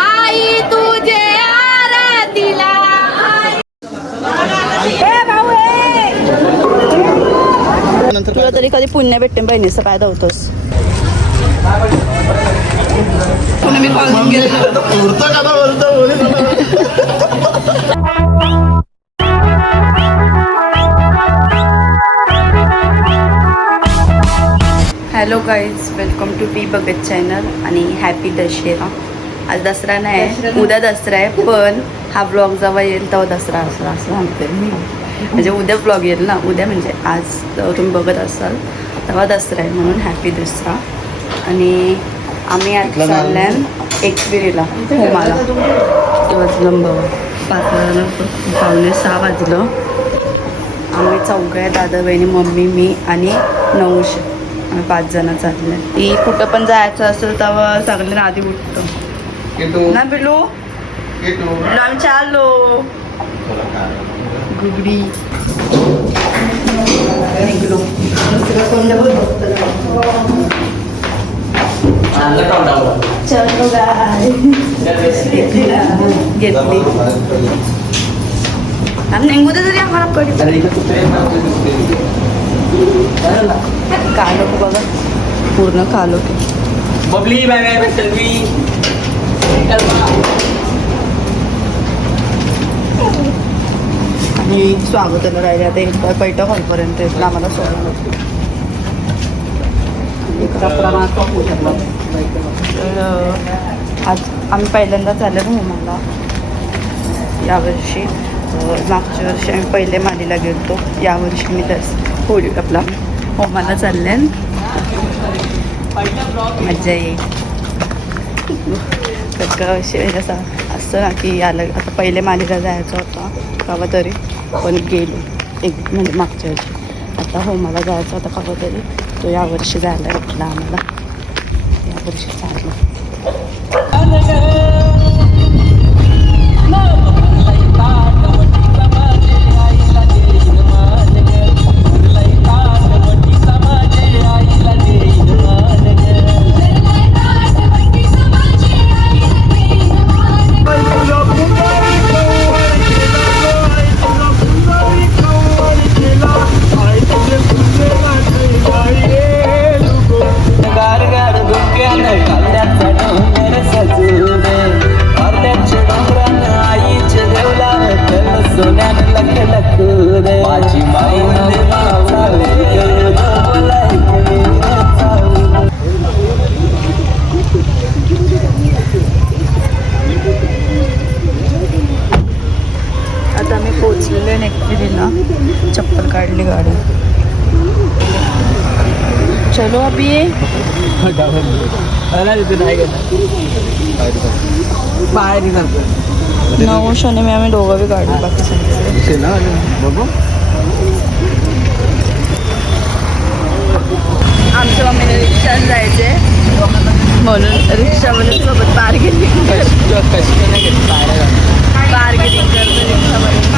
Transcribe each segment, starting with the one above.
आई तुझे आरतीला. तुला तरी कधी पुण्य भेटते बहिणीचं काय धावतोस. हॅलो गाईज वेलकम टू पी बगत चॅनल आणि हॅपी दशेरा आज दसरा नाही आहे उद्या दसरा आहे पण हा ब्लॉग जेव्हा येईल तेव्हा दसरा असं असं सांगते मी. म्हणजे उद्या ब्लॉग येईल ना. उद्या म्हणजे आज तुम्ही बघत असाल तेव्हा दसरा आहे म्हणून हॅपी दसरा आणि आम्ही आज चालल्या एकविरीला होमाला वाजलं बघ. पाच पावणे सहा वाजलं. आम्ही चौघं आहे दादा बहिणी मम्मी मी आणि नऊश. आम्ही पाच जण चालले. ती कुठं पण जायचं असेल तेव्हा सगळ्यांना आधी उठतो. ना बिलू? आम्ही चाललो गुगडी. निघलो. घेतली. निघू दे तरी. आम्हाला कडी कालो बघा. पूर्ण कालो बबली बाय बाय सेल्फी आणि स्वागताला राहिले. आता एक पैठा हॉलपर्यंत येतील आम्हाला सोडा. तर आज आम्ही पहिल्यांदा चाललो ना मला. यावर्षी. मागच्या वर्षी आम्ही पहिले मालीला गेलतो. यावर्षी मी तस होळी आपला होमाला चालले मज्जा येईल. तर कशी असं असं ना की याला आता पहिले मालीला जायचं होतं. कवा तरी. पण गेलो. एक म्हणजे मागच्या वर्षी. आता हो मला जायचं होता कवा तरी. तो यावर्षी जायला भेटला आम्हाला. यावर्षी चाललं. पोचलेलो आहे नेकविरीला चप्पल काढली गाडी. चलो अभी बाहेर नऊ शनी मी आम्ही दोघं बी काढली बाकी सगळे. आमच्या मम्मीने रिक्षा जायचे. म्हणून रिक्षामध्ये सोबत बार्गेनिंग बार्गेनिंग करतो रिक्षामध्ये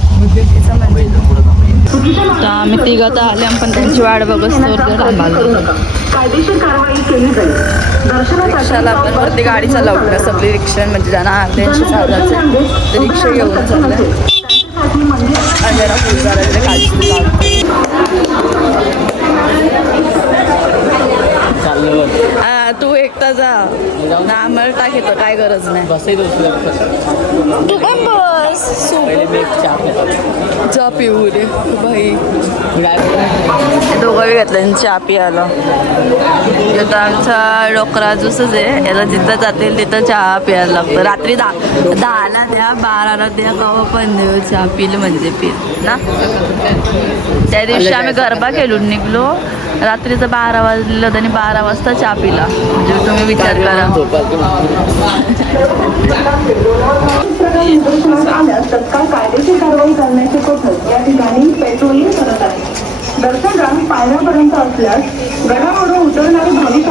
तर आम्ही तिघं तर आले पण त्यांची वाट बघत तर थांबालो कायदेशीर कारवाई केली जाईल. दर्शनासाठी रिक्षाला आपल्या वरती गाडी चालवली सगळी रिक्षा म्हणजे ज्यांना त्यांची चालायचं ते रिक्षा घेऊन चाललं. आ, तू एकटा जा. ना आम्हाला टाकीतो काय गरज नाही. तू पण बस चहा पिऊ रे बाई. डायरेक्ट दोघं घातलं चहा पियाला आता आमचा डोकरा ज्यूसच आहे. याला जिथं जातील तिथं चहा प्यायला लागतं. रात्री दहा दहाला द्या बाराला द्या कवा पण देऊ. चहा पिलं म्हणजे पिल ना? त्या दिवशी आम्ही गरबा खेळून निघलो. रात्रीचं बारा वाजलं आणि बारा वाजता चहा पिला. म्हणजे तुम्ही विचार करा. तत्काळ कायदेशीर कारवाई करण्याचे कथक या ठिकाणी पेट्रोलिंग करत आहे दर्शनराम पायऱ्यापर्यंत असल्यास गडावरून उतरणारे भाविक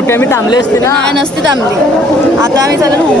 मोठे आम्ही थांबले असते ना. नाही नसते थांबली. आता आम्ही चालेल होम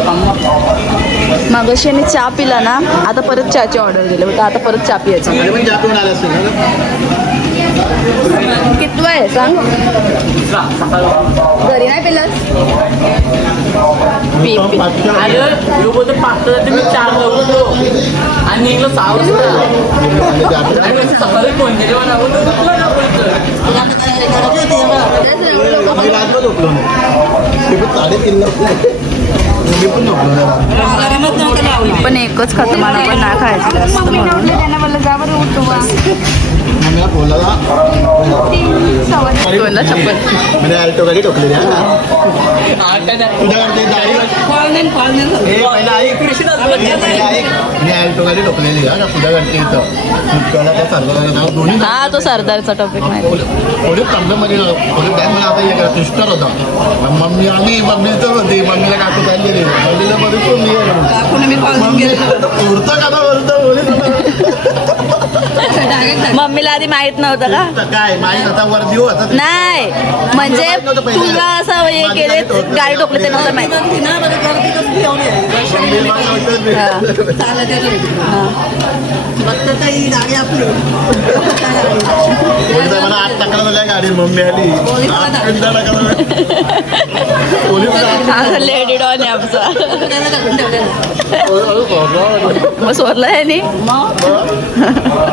मागशी आणि चहा पिला ना आता परत चहाची ऑर्डर दिली. होतं आता परत चहा पियाची. कितवा आहे सांग? घरी नाही पिलंस? पी पी आणि मला ना पण एकच खातो मला पण नाही खायचं म्हणून. दोनला चप्पल म्हणजे अल्टो गाडी ठोकलेली हा नाही. गाडी अल्टो गाडी ठोकलेली इथं. दोन्ही हा तो सरदारचा टॉपिक पोलीस काय मला आता हे सिस्टर होता. मम्मी मम्मीच होती. मम्मीला काकू चाललेली मम्मीला कोण नाही उरतं का पोलीस मम्मीला आधी माहीत नव्हतं का? होता. काय माहीत आता वर देऊ आता नाही म्हणजे तुला असं हे केले गाडी टोकले ते नव्हतं माहीत. हा. पोलीस मला आठ टाकला झाल्या गाडी मम्मी आली. आठ मिनिटं टाकला. पोलीस हा लेडी डॉन आहे आमचा. मग सोडलं आहे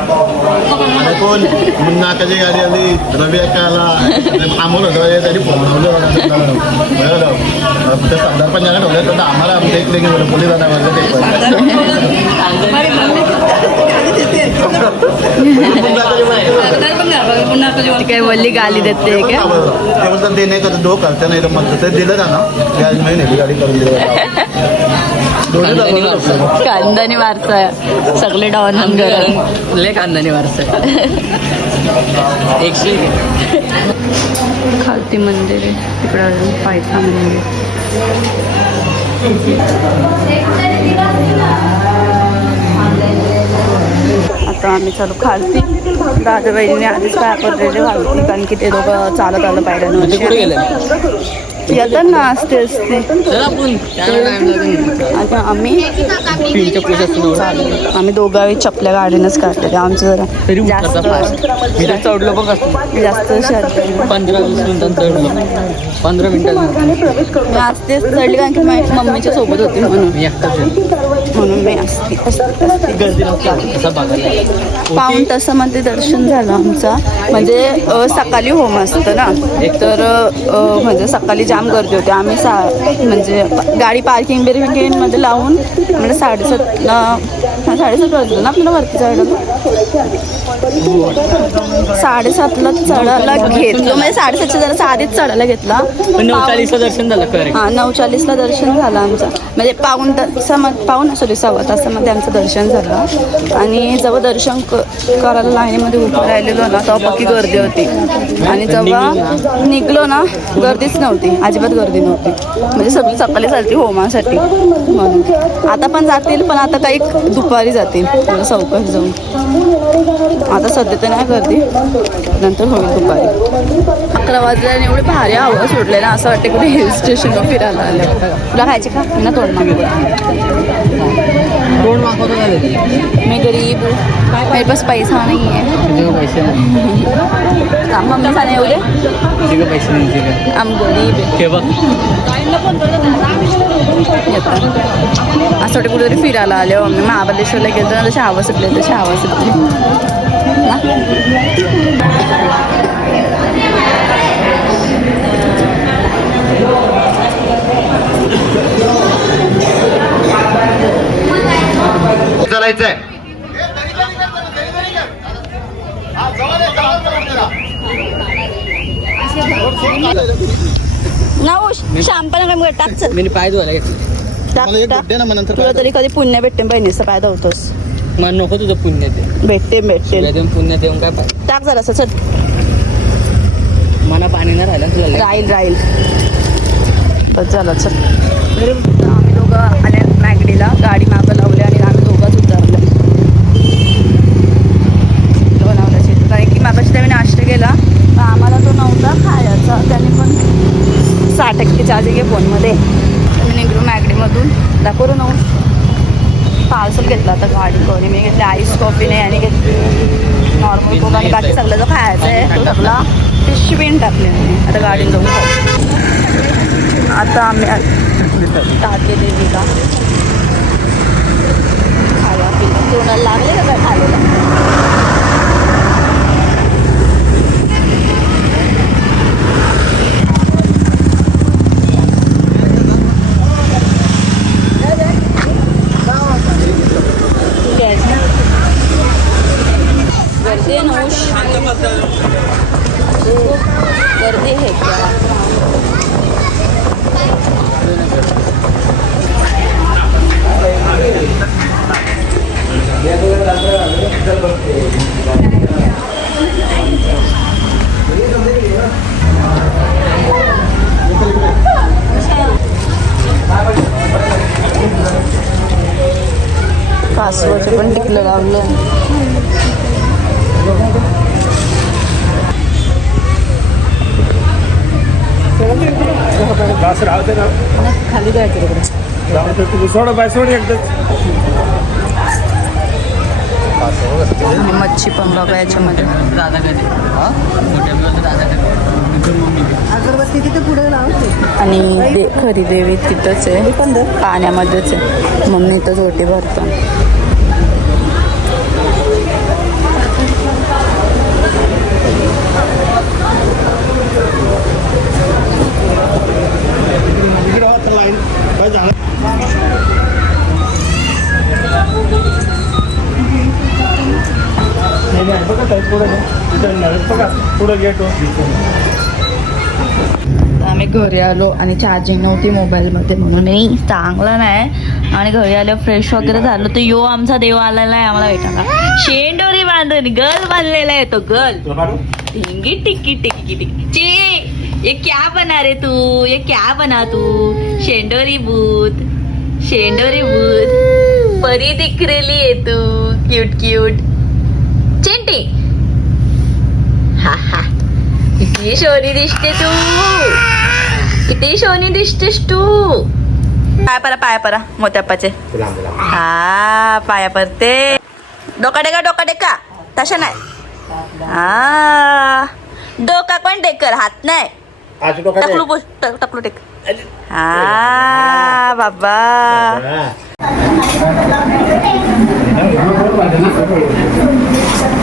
नी कोण मुन्ना कधी गाडी आली रवी अक्काला थांबून होतो त्यांनी फोनवलं ते सरदार पण जगा ठेवले तर आम्हाला. ती काय बोलली गाली देते ते काय बोलतात ते नाही करत दो करते नाही तर मग ते दिलं ना ना नाही गाडी करून दिलं खानदानी वारसा. सगळे डॉन घर लय खानदानी वारसा आहे. एकशे खालती मंदिर आहे तिकडं अजून पायथा मंदिर. आता आम्ही चालू खालती दादा बहिणीने आधीच काय पडलेले घालती कारण की ते दोघं चालत आलं पाहिजे गेले येतात ना असते. असते आता आम्ही आम्ही दोघांही चपल्या गाडीनंच काढलेले आमचं जरा जास्त चढलो बघ. असतो जास्त पंधरा वीस मिनिटांत चढलो. पंधरा मिनिटात मी असतेच चढली कारण की माझी मम्मीच्या सोबत होती म्हणून. म्हणून मी असते नसते तसा तासामध्ये दर्शन झालं आमचा. म्हणजे सकाळी होम असतं ना. तर अ, म्हणजे सकाळी जाम गर्दी होती. आम्ही सा म्हणजे गाडी पार्किंग बिर्किंगमध्ये लावून म्हणजे साडेसात साडेसात वाजलं ना आपल्याला वरती चढायला? साडेसातला चढायला घेतलं. म्हणजे साडेसातच्या जरा आधीच चढायला घेतला. नऊ दर्शन झालं करेक्ट हा नऊ चाळीसला दर्शन झालं आमचं. म्हणजे पाऊन तासामध्ये पाऊन सॉरी सव्वा तासामध्ये आमचं दर्शन झालं. आणि जेव्हा दर्शन क करायला लाईनीमध्ये उभं राहिलेलो ना तेव्हा पक्की गर्दी होती. आणि जेव्हा निघलो ना? गर्दीच नव्हती. अजिबात गर्दी नव्हती. म्हणजे सगळी सकाळी चालती होमासाठी म्हणून. आता पण जातील पण आता काही दुपारी जातील. चौकश जाऊन आता सध्या तर नाही गर्दी. नंतर होईल दुपारी. अकरा वाजल्या आणि एवढे भारी हवा सोडले ना असं वाटतं कुठे हिल स्टेशनवर फिरायला आले तुला खायचे का? मी ना तोड मागवतो. मैं गरीब. मेरे पास पैसा नहीं. है तुझे पैसे मम्मी उद्या तुझे पैसे नाही आम गरीब आहे. येतात असं वाटतं कुठेतरी फिरायला आले हो आम्ही महाबलेश्वरला गेलो ना तशी हवा सुटली तशी हवा सुटली. चालायचंय. नाऊश शॅम्पल कर टाक चल. मी पाय धुवायला घेतलं. टाक मला एक टाक. भेटते ना मग नंतर तुला तरी कधी पुण्य भेटते बहिणीचं पाय धावतोस. मला नको तुझं पुण्य ते भेटते भेटते. देऊन पुण्यात येऊन काय पाहिजे टाक जरा चल. मला पाणी नाही राहिलं तुला लय. राहील राहील. बस झालं चल. आम्ही दोघं आले मॅगडीला गाडी मागं लावली आणि आम्ही दोघंच उतरलो लोणावळ्याची कारण की मागाशी त्याने नाश्ता केला तर आम्हाला तो नव्हता खायचा त्याने पण सहा टक्के चार्ज घे फोनमध्ये मी निघलो मॅगडीमधून दाखवू नऊ पार्सल घेतला आता गाडी करून मी घेतली आईस कॉफी नाही आणि घेतली नॉर्मल कोक आणि बाकी सगळं जो खायचं आहे तो सगळा पिशवीन टाकले आता गाडीत जाऊन आता आम्ही टाके देवीला खायला पिला. तोंडाला लागले का काय खायला? पण टिकलं लावलं खाली जायचं तिकडे. सोडा बाय सोड एकदाच आणि मच्छी पण बघा याच्यामध्ये दादा कधी कधी मम्मी आणि दे खरी देवी तिथंच आहे. पाण्यामध्येच आहे. मम्मी इथंच ओटी भरतो पुढं गेट आम्ही घरी आलो आणि चार्जिंग नव्हती मोबाईलमध्ये म्हणून. मी चांगलं नाही. आणि घरी आलो फ्रेश वगैरे झालो. तर यो आमचा देव आलेला आहे आम्हाला भेटायला. शेंडोरी बांधून गल बांधलेला आहे तो गल टिंगी टिक्की टिक्की टिक्की. चे ये क्या बना रे तू? ये क्या बना तू? शेंडोरी भूत. शेंडोरी भूत. परी दिख रेली आहे तू. Cute cute चिंटी. किती शोनी दिसते तू. किती शोनी दिसतेस तू. पाय परा पाय परा मोत्याप्पाचे. हा पाया पडते. डोका डेका डोका डेका. तशा नाही. हा. डोका पण टेकर हात नाही. टकलू टकलू टेक हा बाबा.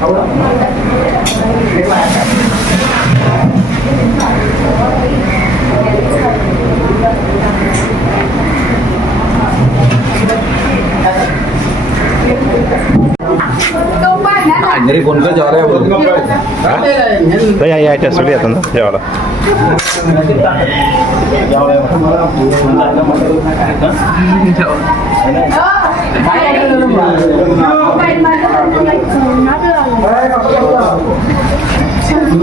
हा? अरे घरी फोन कर तर या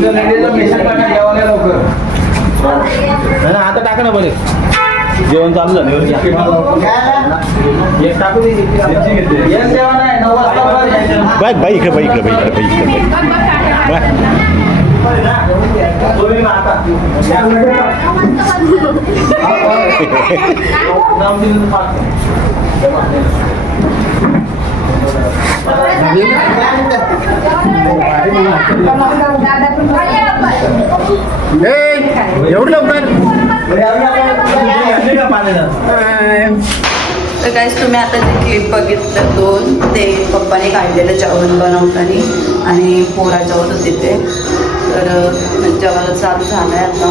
यायच्या सगळी येतात ना जेवायला आता टाका ना बरे जेवण चालू झालं एक टाकू. बाय बाई इकडे बाई इकडे बाई इकडे बाई इकडे बाई. एवढं लवकर तर काय तुम्ही आता जे क्लिप बघितलं दोन ते पप्पाने काढलेलं जेवण बनवताना आणि पोरा जेवत होते ते तर अं, जेवण चालू झालं आहे आता.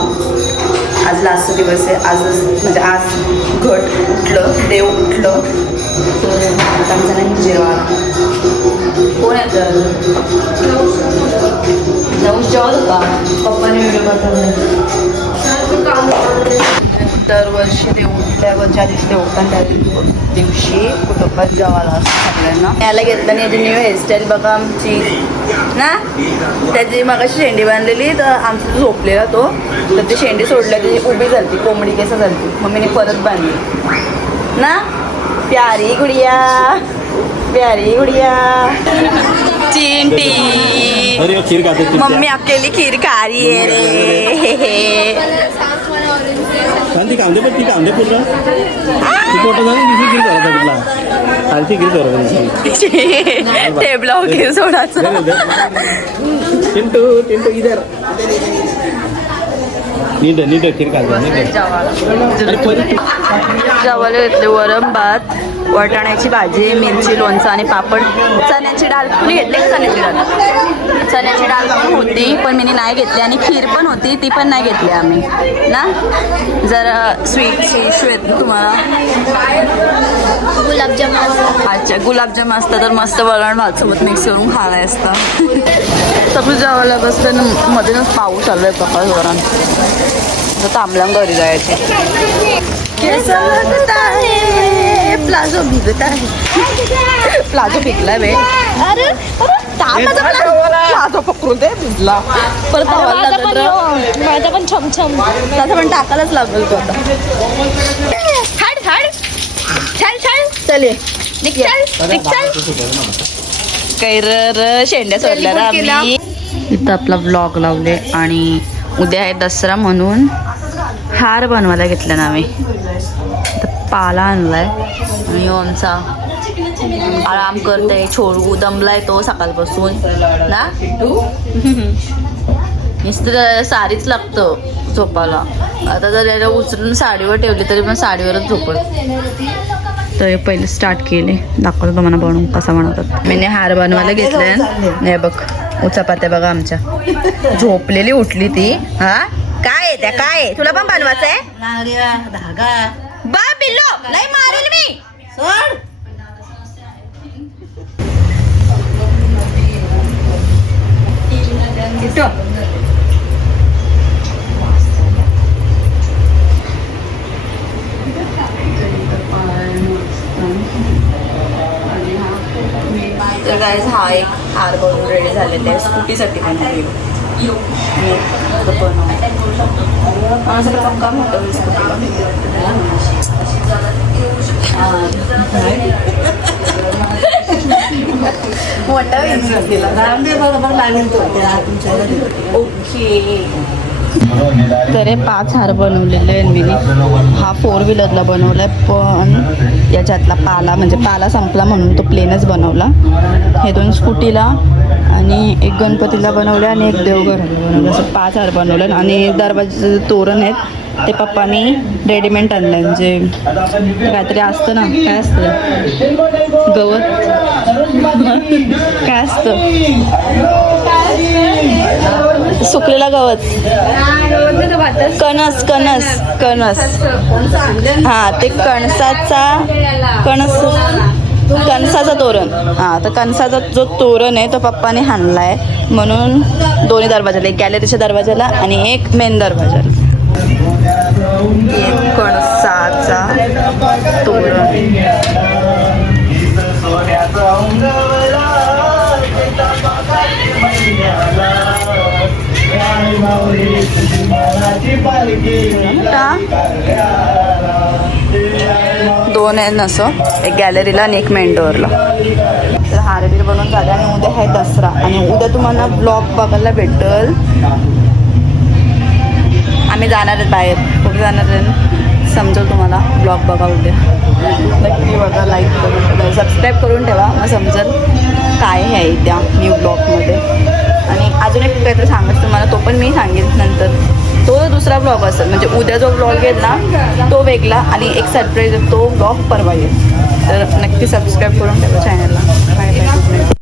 आज लास्ट दिवस आहे. आजच म्हणजे आज घट उठलं देव उठलं. आता आमचं नाही जेवा कोण येतं नऊ जेवत होता. पप्पाने व्हिडिओ दरवर्षी ते उठल्यावर ज्या दिवशी ते उठतात त्या दिवशी कुटुंबात जेवायला असतं सगळ्यांना. याला घेतलं याची न्यू हेअरस्टाईल बघा आमची. ना? त्याची मगाशी शेंडी बांधलेली तर आमचा झोपलेला तो. तर ती शेंडी सोडल्या ती उभी झाली कोंबडी केस झाली मम्मीने परत बांधली. ना? प्यारी गुडिया. प्यारी गुडिया. चिंटी. खीर मम्मी अकेली खीर खा रही है रे. हे हे ती कांदे पण ती कांदे पूर्ण ती पोटं जाऊन दुसरी खीर करत कुठला आधी खीर करत टेबला वगैरे सोडायचं. चिंटू इधर. नीट नीट खीर नीट. जेवायला घेतले वरम भात. वाटाण्याची भाजी मिरची लोणचं आणि पापड. चण्याची डाळ. तुम्ही घेतली का चण्याची डाळ? चण्याची डाळ पण होती पण मी नाही घेतली. आणि खीर पण होती ती पण नाही घेतली आम्ही. ना? जरा आहेत ना तुम्हाला. गुलाबजामुन. अच्छा गुलाबजाम असतं तर मस्त वरण भात सोबत मिक्स करून खायला असतं. सगळं जेवायला ना मधूनच पाऊस आलोय पप्पा वरण. तर तांबला घरी जायचे. प्लाझो भिजत आहे. प्लाझो भिजला बे अरे प्लाझो पकडून दे भिजला. परत माझा पण रे. माझा पण छमछम. त्याचं पण टाकायलाच लागेल तो आता. छाड छाड छाड छाड चल कैर शेंड्या सोडल्या इथं आपला ब्लॉग लावले आणि उद्या आहे दसरा म्हणून हार बनवायला घेतला ना आम्ही. पाला आणलाय. आणि आमचा आराम करतोय. छोडू दमलाय तो सकाळपासून. ना? नुसतं साडीच लागतं झोपायला. आता जर याला उचलून साडीवर ठेवली तरी पण साडीवरच झोपत तर पहिले स्टार्ट केले. दाखवतो तुम्हाला बनवून कसा बनवतात. मी हार बनवायला घेतलाय. नाही बघ उचापात्या बघा आमच्या. झोपलेली उठली ती. हा? काय आहे त्या? काय? तुला पण बनवायचं आहे बा बिल्लो लय मारेल मी. तर काय हा एक हार बनवून रेडी झालेला आहे. स्कूटीसाठी बनवली आणि आता बनव मला सगळं काम काम होतं स्कूटीला मोठा होईल स्कूटीला ओके तर हे पाच हार बनवलेले आहेत मी हा फोर व्हीलरला बनवलाय पण याच्यातला पाला म्हणजे पाला संपला म्हणून तो प्लेनच बनवला. हे दोन स्कूटीला आणि एक गणपतीला बनवलं आणि एक देवघराला बनवलं म्हणजे असं पाच हार बनवलं आणि दरवाजे तोरण आहेत ते पप्पानी रेडीमेड आणलं म्हणजे काहीतरी असतं ना काय असतं? गवत. काय असतं? सुकलेला गवत. कणस कणस कणस. हा ते कणसाचा कणस कणसाचा तोरण. हा तर कणसाचा जो तोरण आहे तो पप्पाने हाणलाय. म्हणून दोन्ही दरवाजाला एक गॅलरीच्या दरवाजाला आणि एक मेन दरवाजाला. एक कणसाचा तोरण. दोन आहेत असं. एक गॅलरीला आणि एक मेन डोअरला तर हारबीर बनवून झाले आणि उद्या आहे दसरा. आणि उद्या तुम्हाला ब्लॉग बघायला भेटल. आम्ही जाणार आहेत बाहेर. कुठे जाणार आहे? समजव तुम्हाला. ब्लॉग बघा उद्या. नक्की बघा लाईक करून सबस्क्राईब करून ठेवा मग समजेल काय आहे त्या न्यू ब्लॉगमध्ये आणि अजून एक काहीतरी सांगत तुम्हाला तो पण मी सांगेन नंतर. तो दुसरा दुसरा ब्लॉग असेल म्हणजे उद्या जो ब्लॉग येईल ना तो वेगळा आणि एक सरप्राईज तो ब्लॉग परवा येईल. तर नक्की सबस्क्राईब करून ठेवा चॅनलला